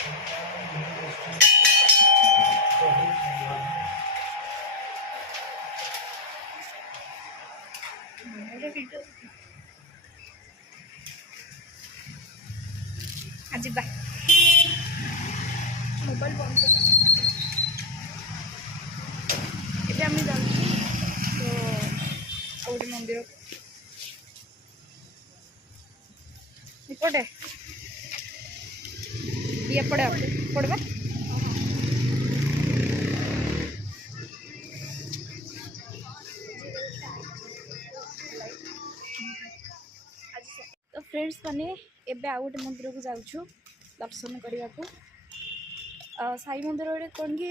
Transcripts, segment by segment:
आज मोबाइल बंद कर आम जाऊँ तो गोटे मंदिर इपटे ये पड़े पड़वा तो फ्रेंड्स माने एबे आ गोटे मंदिर को जाऊँ दर्शन करने को साई मंदिर कौन कि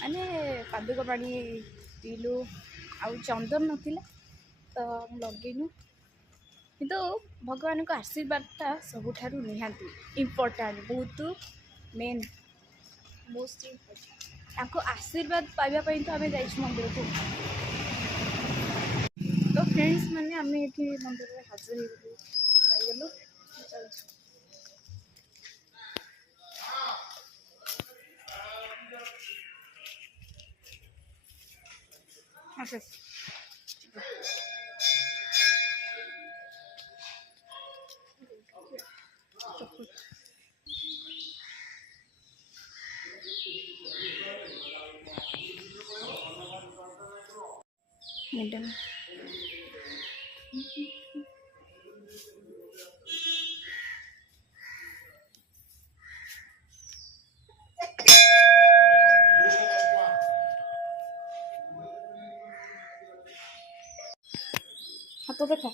माने पादुक पानी पीलु आउ चंदन नथिला तो लगेनु किंतु भगवान को आशीर्वादटा सबुठारु निहांती इम्पोर्टेंट बहुत मेन मोस्ट इम्पोर्टेंट आपको आशीर्वाद पाइबा पई तो आमे जाइछ मंदिर को। तो फ्रेंड्स माने आमे एठी मंदिर में हाजिर हो पाइगलु अच्छा मैडम हाथ देखा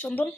चंदन